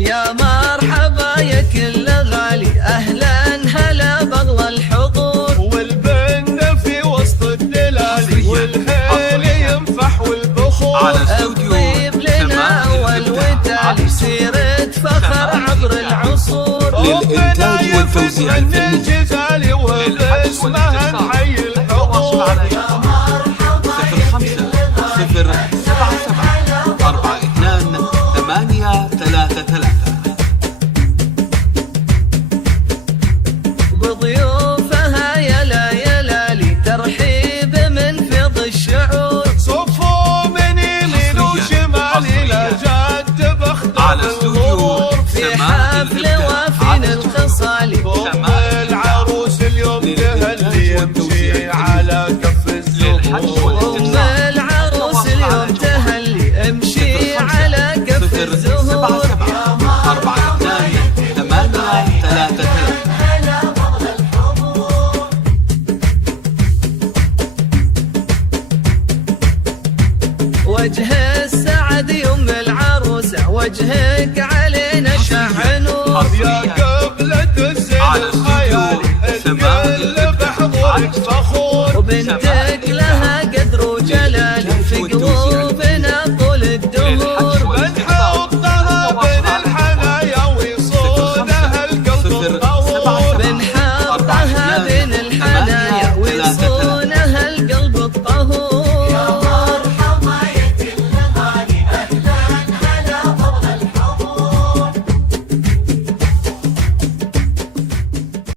يا مرحبا يا كل غالي، أهلا هلا بغلى الحضور، والبن في وسط الدلالي، والهيل ينفح والبخور. على استوديو الطيب لنا والوتالي، سيرة فخر عبر العصور. للإنتاج والتوزيع الفني الجزالي وباسمها نحيي الحضور. 05-077-42-833. بضيوفها يلا يلالي، ترحيب من فيض الشعور. صفوا من يمين وشمال لا جد بخدم على استوديو الغرور. في حفل وافين الخصالي، ضم العروس اليوم تهلي يمشي على كف الزهور. أم العروس اليوم تهلي، امشي على كف الزهور. 05-077-42-833. وجه السعد يم العروسة، وجهك علينا شع نور. يا قبلة الزين الخيالي، القلب بحضورك فخور. وبنت